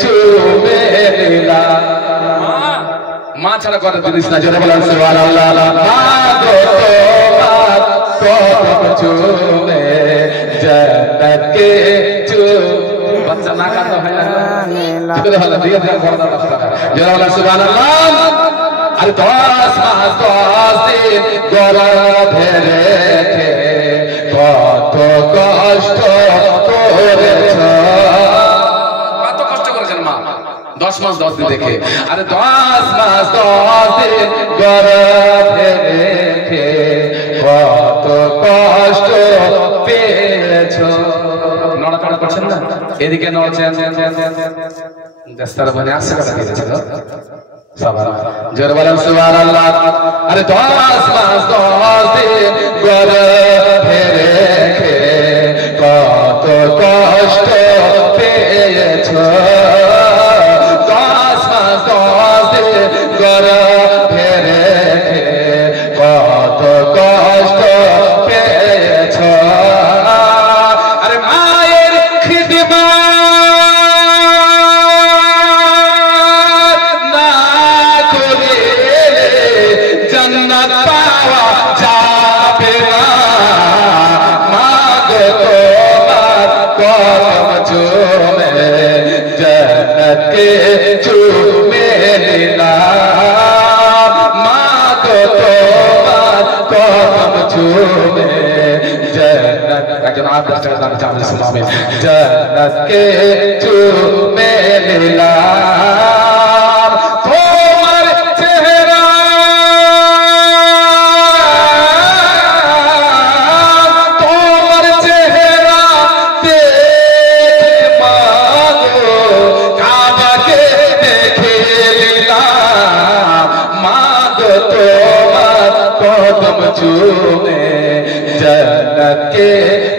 চুমে নিলাম। মা ছাড়া কথা জিনিস না, জোরে বলেন সুবহানাল্লাহ। মা গো তোমার কদম চুমে জন্নতকে চুমে, বাচ্চা না কাঁদতে হয় না, জোরে বলেন দিয়ে দিয়ে ঘর দাও রাস্তা, জোরে বলেন সুবহানাল্লাহ। আর 10 মাস 10 দিন গর্ভে রেখে কত কষ্ট করেছ, কত কষ্ট করেছেন মা 10 মাস 10 দিন দেখে। আরে 10 মাস 10 দিন গর্ভে রেখে কত কষ্ট পেয়েছ। নড়াচড়া করছেন না, এদিকে নড়ছেন, দেশটার বনে আসছে কথা দিয়েছিল জোরে বলেন সুবহানাল্লাহ। আরে 10 মাস 10 দিন গর্ভে রেখে কত কষ্ট পেয়েছ, 10 মাস 10 দিন গর্ভে রেখে কত কষ্ট পেয়েছ। আরে মায়ের খিদমত না করে জান্নাত পাওয়া যাবে না, মা গো তোমার কদম চুমে জন্নতকে চুমে নিলাম, মা গো তোমার কদম চুমে জন্নত। একজন 10 টাকা দান চান ইসলামে, জন্নতকে চুমে নিলাম। তোমার চেহারা তোমার চেহারা দেখে মা গো কাবাকে দেখে নিলাম, মা গো তোমার কদম চুমে জন্নতকে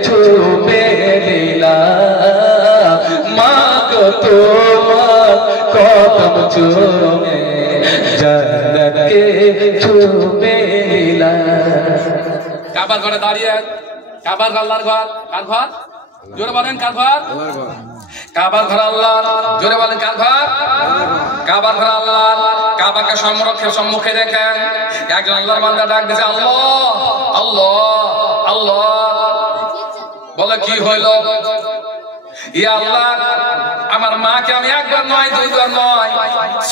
চুমে নিলাম, মা গো তোমার কদম চুমে জন্নতকে চুমে নিলাম। কাবার ঘরে দাঁড়িয়ে, কাবার আল্লাহর ঘর, কার ঘর জোরে বলেন, কার ঘর? কাবার ঘর আল্লাহ, জোরে বলেন কার ঘর? কাবার ঘর আল্লাহ। কাবাকে সম্মুখে রেখে একজন আল্লাহর বান্দা ডাক দিয়েছে, আল্লাহ আল্লাহ আল্লাহ। বলে কি হইল? ইয়া আল্লাহ, আমার মাকে আমি একবার নয়, দুইবার নয়,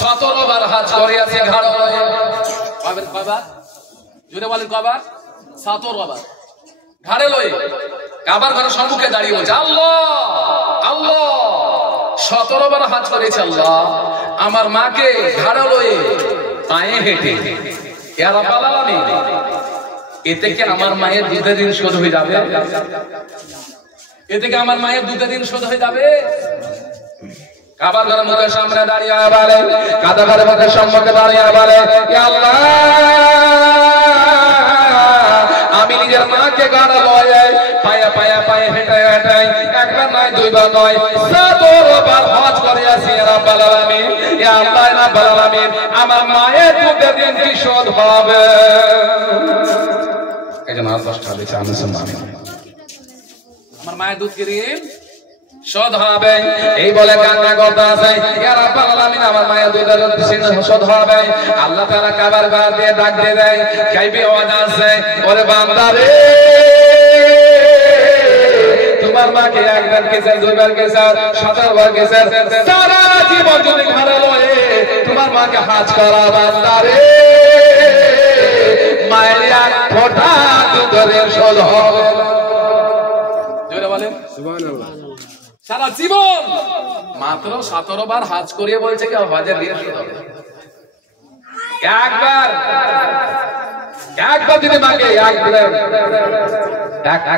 17 বার হাত করিয়াছি ঘাড় হয়ে। কবার? জোরে বলেন কবার? 17 বার ঘাড়ে লয়ে কাবার ঘরের সম্মুখে দাঁড়িয়ে বলছে, আল্লাহ আল্লাহ, 17 বার হাত করেছে আল্লাহ আমার মাকে ঘাড়ে লয়ে পায়ে হেঁটে। ইয়া রাব্বাল আলামিন, এতে কি আমার মায়ের দুধের ঋণ শোধ হয়ে যাবে? এতে কি আমার মায়ের দুধের ঋণ শোধ হয়ে যাবে? কাবার ঘরের মুখের সামনে দাঁড়িয়ে বলে, কাবা ঘরের মুখের সম্মুখে দাঁড়িয়ে বলে, ইয়া আল্লাহ, আমি নিজের মাকে গাড়া লয়ে পায়ে পায়ে পায়ে হেঁটে এটাই একবার নয় দুইবার নয় 17 বার হজ করে আসি রাব্বুল আলামিন ইয়া আল্লাহ রাব্বুল আলামিন আমার মায়ের দুধের ঋণ কি শোধ হবে এজন্য আর 10টা দিতে আমি সম্মান আমার মায়ের দুধ কি ঋণ শোধ হবে এই বলে কান্না করতে আছে ইয়া রাব্বুল আলামিন আমার মায়ের দুধের ঋণ শোধ হবে আল্লাহ তাআলা কাবার ঘর দিয়ে ডাক দিয়ে দেয় গায়বী আওয়াজ আছে ওরে বান্দা রে তোমার মাকে একবার কেসে দুইবার কেসে 17 বার কেসে সারা জীবন যদি ঘরে লয়ে তোমার মাকে হাজ করা বান্দা রে মায়ের এক ফোঁটা দুধের শোধ হবে জোরে বলেন সুবহানাল্লাহ সারা জীবন মাত্র 17 বার হাজ করিয়ে বলছে কি হজের ঋণ শোধ হবে একবার যদি মাকে এক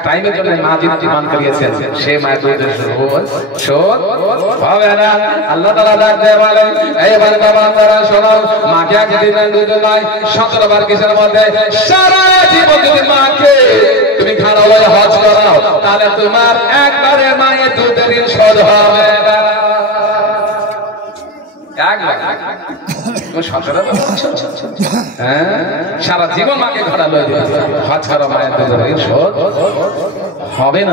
টাইমের জন্য মা যদি মান করিয়েছেন সে মায়ের দুধের শোধ হবে না আল্লাহ তাআলা ডাক দেয় বলে এইবার বাবা তারা শোনো মাকে একদিন দুধ নয় 17 বার কিসের মধ্যে সারা জীবন যদি মাকে তুমি খাড়া হয়ে হজ করাও তাহলে তোমার একবারে মায়ের দুধের ঋণ শোধ হবে না সারা জীবন মাকে ঘোরা লয়ে হজ করা মায়ের দুধের ঋণ শোধ হবে না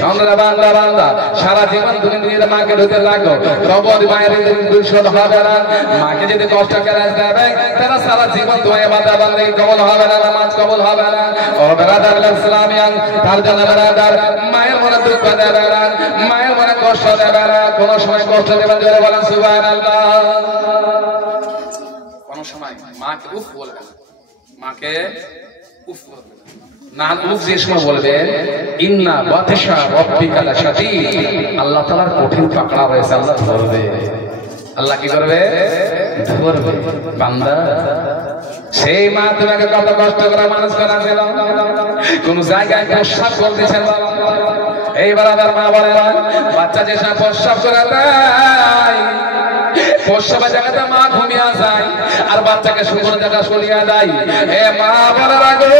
সংগ্রাম বান্দা বান্দা সারা জীবন তুমি নিজের মাকে ঢুকে লাগো রবর মায়ের ঋণ শোধ হবে না মাকে যদি কষ্ট করে দেবে তারা সারা জীবন তোমায় বান্দা বান্দা কবুল হবে না নামাজ কবুল হবে না ও ব্রাদার ইসলামিয়ান তার জন্য ব্রাদার মায়ের মনে দুঃখ দেবে না মায়ের মনে কষ্ট দেবে না কোনো সময় কষ্ট দেবে জোরে বলেন সুবহানাল্লাহ কোনো সময় মাকে উফ বলবে না মাকে উফ বলবে না উফ যে সময় বলবে ইন্না বাতিশা রাব্বিকা লাশাদীদ আল্লাহ তাআলার কঠিন পাকড়া রয়েছে আল্লাহ ধরবে আল্লাহ কি করবে ধরবে বান্দা সেই মা তোমাকে কত কষ্ট করে মানুষ করেছিল কোন জায়গায় প্রস্রাব করতেছেন এইবার আবার মা বলে বাচ্চা যে সব প্রস্রাব করে দেয় প্রস্রাবের জায়গাতে মা ঘুমিয়ে যায় আর বাচ্চাকে শুকনো জায়গা সরিয়ে দেয় এ মা বলে রাখো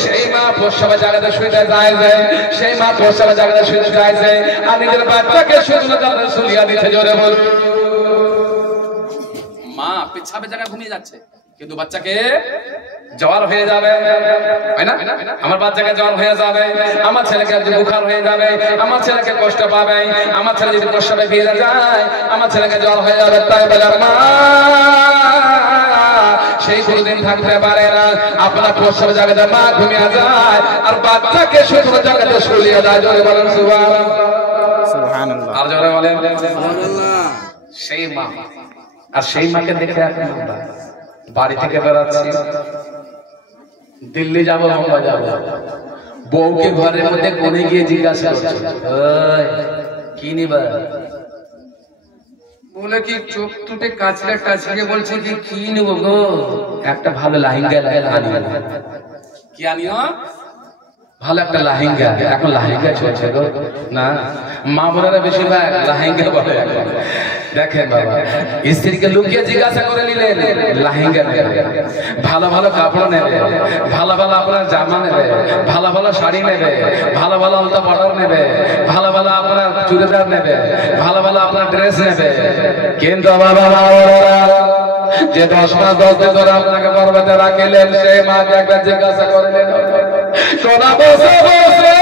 সেই মা প্রস্রাবের জায়গাতে শুইতে যায় যে সেই মা প্রস্রাবের জায়গাতে শুইতে যায় যে আর নিজের বাচ্চাকে শুকনো জায়গাতে সরিয়ে দিতে জোরে বল মা পেছাবের জায়গায় ঘুমিয়ে যাচ্ছে কিন্তু বাচ্চাকে জ্বর হয়ে যাবে তাই না আমার বাচ্চাকে জ্বর হয়ে যাবে আমার ছেলেকে বুখার হয়ে যাবে আমার ছেলেকে কষ্ট পাবে আমার ছেলে যদি প্রস্রাবে ভিজে যায় আমার ছেলেকে জ্বর হয়ে যাবে তাই বলে মা সেই কোনদিন থাকতে পারে না আপনার প্রস্রাবের জায়গাতে মা ঘুমিয়ে যায় আর বাচ্চাকে শুকনো জায়গাতে শুলিয়ে দেয় জোরে বলেন সুবহানাল্লাহ আর জোরে বলেন সুবহানাল্লাহ সেই মা আর সেই মাকে দেখে এখন আমরা বাড়ি থেকে বেরাচ্ছি দিল্লি যাবো আমরা যাবো বউকে ঘরের মধ্যে কোণে গিয়ে জিজ্ঞাসা করছে কি নিবা বলে কি চোখ টুটে কাছলে টাছলে বলছে কি নেব গো একটা ভালো লাহিঙ্গা কি আনিও ভালো একটা লাহিঙ্গা এখন লাহিঙ্গা চলছে গো না মা বোনেরা বেশিরভাগ লাহিঙ্গা বলে দেখেন বাবা স্ত্রীকে লুকিয়ে জিজ্ঞাসা করে নিলেন লাহিঙ্গা নেবে ভালো ভালো কাপড় নেবে ভালো ভালো আপনার জামা নেবে ভালো ভালো শাড়ি নেবে ভালো ভালো আলতা বর্ডার নেবে ভালো ভালো আপনার চুড়িদার নেবে ভালো ভালো আপনার ড্রেস নেবে কিন্তু বাবা যে 10 মাস 10 দিন ধরে আপনাকে পর্বতে রাখিলেন সেই মাকে একবার জিজ্ঞাসা করলেন সোনা বসে বসে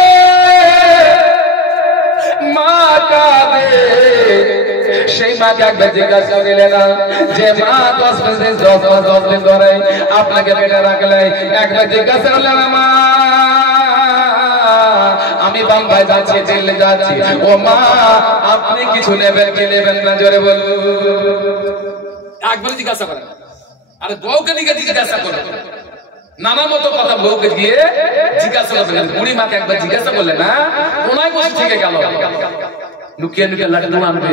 মা কাঁদে সেই মাকে একবার জিজ্ঞাসা করিলেন যে মা 10 মাস 10 দিন ধরে আপনাকে পেটে রাখলে একবার জিজ্ঞাসা করলেন মা আমি বাম্বাই যাচ্ছি দিল্লি যাচ্ছি ও মা আপনি কিছু নেবেন কি নেবেন না জোরে বলুন একবার জিজ্ঞাসা করেন আরে বউকে নিয়ে জিজ্ঞাসা করেন নানা মতো কথা বউকে গিয়ে জিজ্ঞাসা করবেন বুড়ি মাকে একবার জিজ্ঞাসা করলে না ওনাই বসে থেকে গেল নুকিয়ে নুকিয়ে লাড্ডু আনবে,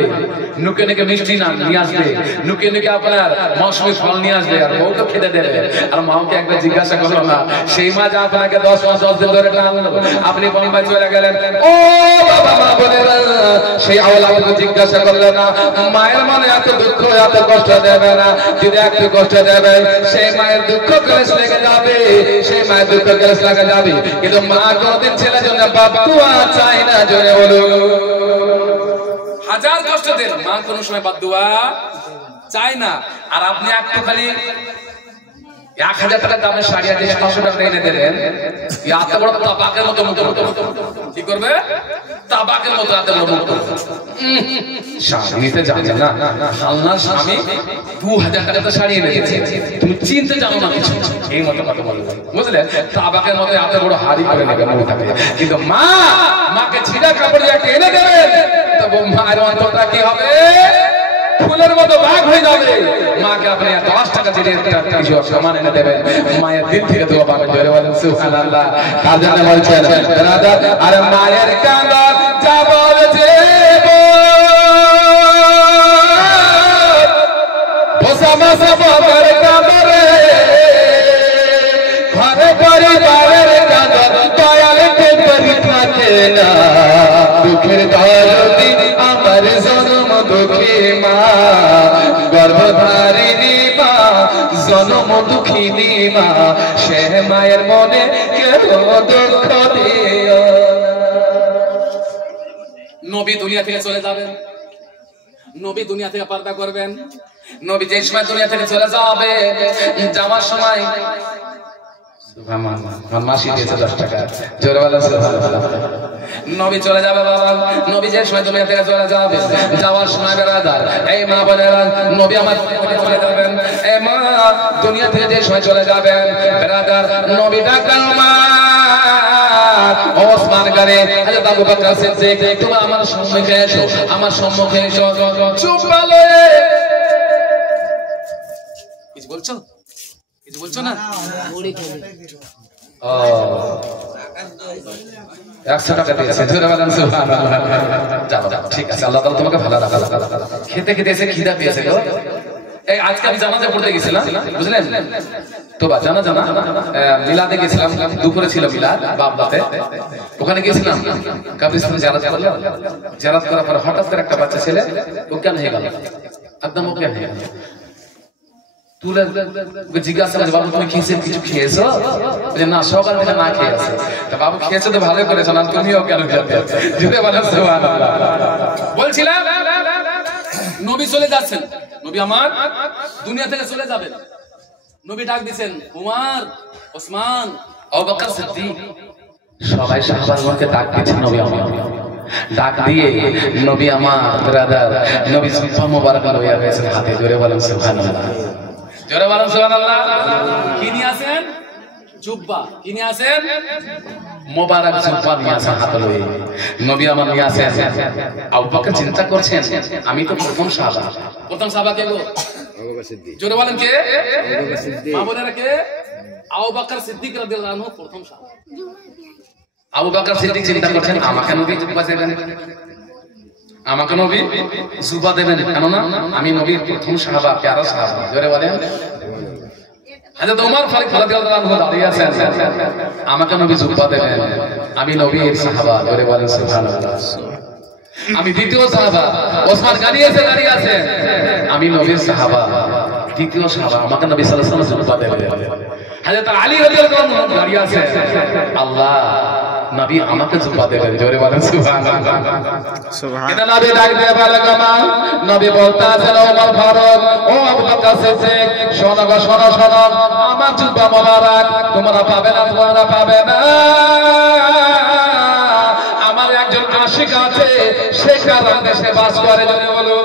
নুকিয়ে নুকিয়ে মিষ্টি নিয়ে আসবে, নুকিয়ে নুকিয়ে আপনার মৌসুমী ফল নিয়ে আসবে, আর বউকে খেতে দেবে। আর মাকে একবার জিজ্ঞাসা করলো না, সেই মা যা আপনাকে 10 মাস 10 দিন ধরে টানলো, আপনি বোম্বাই চলে গেলেন, ও বাবা মা বলেরা, সেই আওলাদকে জিজ্ঞাসা করলে না মায়ের মনে এত দুঃখ এত কষ্ট দেবে না, যদি একটু কষ্ট দেবে সেই মায়ের দুঃখ ক্লেশ লেগে যাবে, সেই মায়ের দুঃখ ক্লেশ লেগে যাবে। কিন্তু মা কোনদিন ছেলের জন্য বাদদুয়া চায় না, জোরে বলো। হাজার কষ্ট দেন, মা কোনো সময় বাদদুয়া চায় না। আর আপনি একটু খালি 1000 টাকা দামের শাড়ি আছে 700 টাকা এনে দেবেন, এত বড় তাবাকের মতো মুখ কি করবে? তাবাকের মতো এত বড় মুখ শাড়িতে জানে না। হালনার স্বামী 2000 টাকা তো শাড়ি এনে দিয়েছে, তুমি চিনতে জানো না কিছু, এই মতো কথা বলবে, বুঝলে? তাবাকের মতো এত বড় হাড়ি করে নেবে মুখটাকে। কিন্তু মা, মাকে ছিঁড়া কাপড় দিয়ে একটা এনে দেবেন, তবু মায়ের অন্তরটা কি হবে? ফুলের মতো ভাগ হয়ে যাবে। মাকে আপনি 10 টাকা দিয়ে কিছু সামান এনে দেবেন, মায়ের দিল থেকে দোয়া পাবেন, জোরে বলেন সুবহানাল্লাহ। কার জন্য বলছেন ব্রাদার? আরে মায়ের কাঁদা যা বলছে বসামা সবার কাঁদরে, ঘরে পরিবারের কাঁদা দয়াল কে পরিত্রাকে না, দুঃখের দরদি আমার জন্ম দুঃখী মা, গর্ভধারিণী মা, জন্ম দুঃখিনী মা, সে মায়ের মনে কেন দুঃখ দিও। নবী দুনিয়া থেকে চলে যাবেন, নবী দুনিয়া থেকে পর্দা করবেন। নবী যে সময় দুনিয়া থেকে চলে যাবে, যাওয়ার সময় মাসি দিয়েছে 10 টাকা, জোরে বলেন সুবহানাল্লাহ। নবী চলে যাবে বাবা, নবী যে সময় দুনিয়া থেকে চলে যাবে, যাওয়ার সময় বেরাদার এই মা বোনেরা, নবী আমার চলে যাবেন, এই মা দুনিয়া থেকে যে সময় চলে যাবেন বেরাদার, নবী ডাকলেন মা ওসমান গানে, হযরত আবু বকর সিদ্দিক, তুমি আমার সম্মুখে এসো, আমার সম্মুখে এসো। চুপ বলে কিছু বলছো? কিছু বলছো না? 100 টাকা দিয়েছে, জোরে বলেন সুবহানাল্লাহ। যাও যাও, ঠিক আছে, আল্লাহ তাআলা তোমাকে ভালো রাখা। খেতে খেতে এসে খিদা পেয়েছে গো। এই আজকে আমি জানাজা পড়তে গেছিলাম, বুঝলেন তো? জানাজা না, মিলাদে গেছিলাম, দুপুরে ছিল মিলাদ বাবলাতে, ওখানে গেছিলাম কবরস্থানে জিয়ারত করলাম। জিয়ারত করার পর হঠাৎ করে একটা বাচ্চা ছেলে অজ্ঞান হয়ে গেল, একদম অজ্ঞান হয়ে গেল। তুলে জিজ্ঞাসা করে, বাবু তুমি কিছু খেয়েছো? না, সকাল থেকে না খেয়ে আছে। বাবু খেয়েছো তো ভালো করেছো, না তুমিও কেন বলছিলাম। নবী চলে যাচ্ছেন, নবী আমার দুনিয়া থেকে চলে যাবেন। নবী ডাক দিচ্ছেন উমর, ওসমান, আবু বকর সিদ্দিক, সবাই সাহাবাগণকে ডাক দিচ্ছেন। নবী আমার ডাক দিয়ে নবী আমার ব্রাদার নবী সুফা মুবারক লইয়া গেছেন হাতে, জোরে বলেন সুবহানাল্লাহ। জোরে বলেন সুবহানাল্লাহ। কি নিয়ে আসেন? জুব্বা। কি নিয়ে আসেন? মোবারক জুব্বা নিয়ে আসেন হাতে লইয়া। নবী আমার নিয়ে আসেন। আবু বকর চিন্তা করছেন, আমি তো প্রথম সাহাবা। প্রথম সাহাবা কে গো? আবু বকর সিদ্দিক। জোরে বলেন কে? আবু বকর সিদ্দিক। মা বলেরা কে? আবু বকর সিদ্দিক রাদিয়াল্লাহু আনহু প্রথম সাহাবা। আবু বকর সিদ্দিক চিন্তা করছেন, আমাকে নবী জুব্বা দেবেন, আমাকে নবী জুব্বা দেবেন, কেননা আমি নবীর প্রথম সাহাবা, প্যারা সাহাবা। জোরে বলেন। হযরত ওমর ফারুক রাদিয়াল্লাহু আনহু দাঁড়িয়ে আছেন, আমাকে নবী জুব্বা দেবেন, আমি নবীর সাহাবা। জোরে বলেন সুবহানাল্লাহ। আমি দ্বিতীয় সাহাবা, ওসমান গানি এসে দাঁড়িয়ে আছেন, আমি নবীর সাহাবা, দ্বিতীয় সাহাবা, আমাকে নবী সাল্লাল্লাহু আলাইহি ওয়াসাল্লাম জুব্বা দেবেন। হযরত আলী রাদিয়াল্লাহু আনহু দাঁড়িয়ে আছেন, আল্লাহ নবী আমাকে জুব্বা দেবেন। জোরে বলেন সুবহানাল্লাহ। সুবহানাল্লাহ। নবী ডাক দিয়ে বলে গমা, নবী বলতে আছেন ওমর ফারুক, ও আবু বকর সিদ্দিক, শোনো গো, শোনো শোনো, আমার জুব্বা মোবারক তোমরা পাবে না, তোমরা পাবে না। আমার একজন আশিক আছে, সে কারান দেশে বাস করে। জোরে বলো,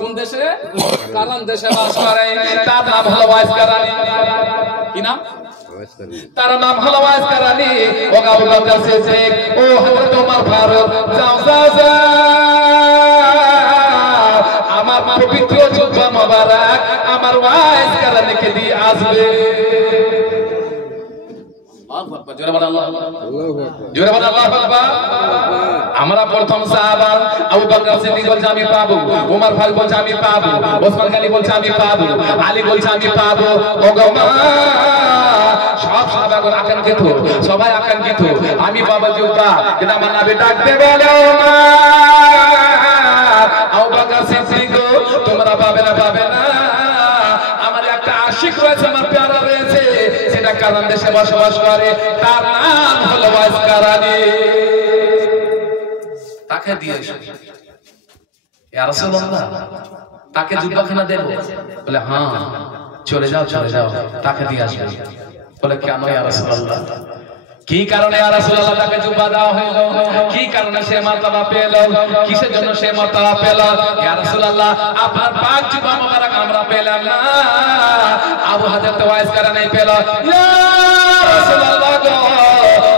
কোন দেশে? কারান দেশে বাস করে। তার নাম হলো ওয়াইস কারানি। কি নাম? তার নাম হলো ওয়াইস কারানি। ও আবু বকর সিদ্দিক, ও হযরত ওমর ফারুক, যাও যাও যাও, আমার পবিত্র জুব্বা মোবারক আমার ওয়াইস কারানিকে দিয়ে আসবে। আকবার জোরে বলেন আল্লাহু আকবার জোরে বলেন আল্লাহু আকবার আমরা প্রথম সাহাবা আবু বকর সিদ্দিক বলছে আমি পাবো ওমর ফারুক বলছে আমি পাবো ওসমান গনি বলছে আমি পাবো আলী বলছে আমি পাবো ওগো মা সব সাহাবাগণ আকাঙ্ক্ষিত সবাই আকাঙ্ক্ষিত আমি পাবো জুব্বা কিন্তু আমার নবী ডাকতে বলে ওমর আবু বকর সিদ্দিক তোমরা পাবে না আমার একটা আশিক রয়েছে আমার প্যারা রয়েছে সেটা কারণ দেশে বসবাস করে তার নাম হলো ওয়াইস কারানি তাকে দিয়ে এসো ইয়া রাসূলুল্লাহ তাকে জুব্বাখানা দেব বলে হ্যাঁ চলে যাও তাকে দিয়ে আসবে বলে কেন ইয়া রাসূলুল্লাহ কি কারণে ইয়া রাসূলুল্লাহ তাকে জুব্বা দেওয়া হলো কি কারণে সে মারতাবা পেল কিসের জন্য সে মারতাবা পেল ইয়া রাসূলুল্লাহ আপনার পাক জুব্বা মোবারক আমরা পেলাম না আবু হযরত ওয়াইস কারানি পেল ইয়া রাসূলুল্লাহ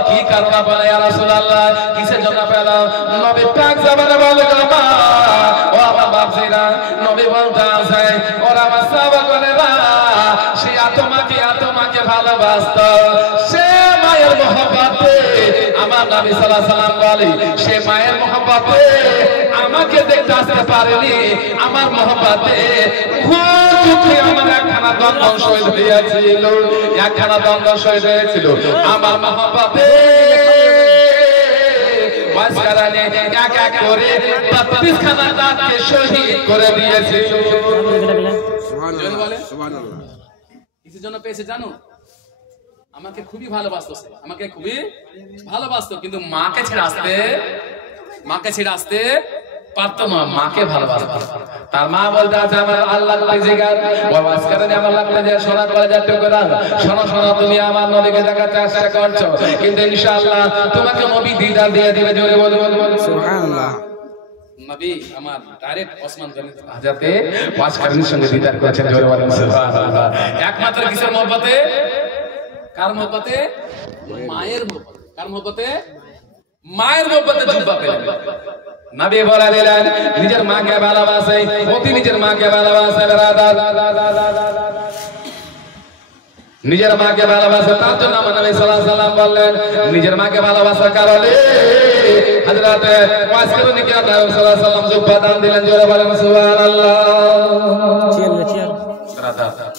কি কারণে বলে ইয়া রাসূলুল্লাহ কিসের জন্য পেল নবী পাক জবানে বলে মা ও আমার বাপজিরা নবী বলতে আছে ওরা আমার সাহাবাগণেরা সে তোমাকে ভালোবাসতো সে মায়ের মহব্বতে আমার নবী সাল্লাল্লাহু আলাইহি সাল্লাম বলে সে মায়ের মহব্বতে আমাকে দেখতে আসতে পারেনি আমার মহব্বতে আমার একখানা দ্বন্দ্ব শহীদ হয়েছিল আমার মহব্বতে ওয়াইস কারানি এক করে 32 খানা দাঁতকে শহীদ করে দিয়েছিল সুবহানাল্লাহ কিসের জন্য পেয়েছে জানো আমাকে খুবই ভালোবাসতো কিন্তু মাকে ছেড়ে আসতে পারতো না মাকে ভালোবাসতো তার মা বলতে আছে আমার আল্লাহ জিগার ওয়াইস কারানি আমার লাগতে যে সোনা করে যা টুকরা শোনো তুমি আমার নবীকে দেখাতে চেষ্টা করছো কিন্তু ইনশাআল্লাহ তোমাকে নবী দিদার দিয়ে দিবে জোরে বলো সুবহানাল্লাহ নবী আমার ডাইরেক্ট ওসমান গনি হযরতে ওয়াইস কারানির সঙ্গে দিদার করেছেন জোরে বলেন সুবহানাল্লাহ একমাত্র কিসের মহব্বতে কার মহব্বতে মায়ের মহব্বতে কার মহব্বতে মায়ের মহব্বতে জুব্বা পেলেন নবী বলে দিলেন নিজের মাকে ভালোবাসে অতি নিজের মাকে ভালোবাসে ব্রাদার নিজের মাকে ভালোবাসে তার জন্য আমার নবী সাল্লাল্লাহু আলাইহি সাল্লাম বললেন নিজের মাকে ভালোবাসার কারণে হযরত ওয়াইস কারানিকে আল্লাহ সাল্লাল্লাহু আলাইহি সাল্লাম জুব্বা দান দিলেন জোরে বলেন সুবহানাল্লাহ চিয়ার ব্রাদার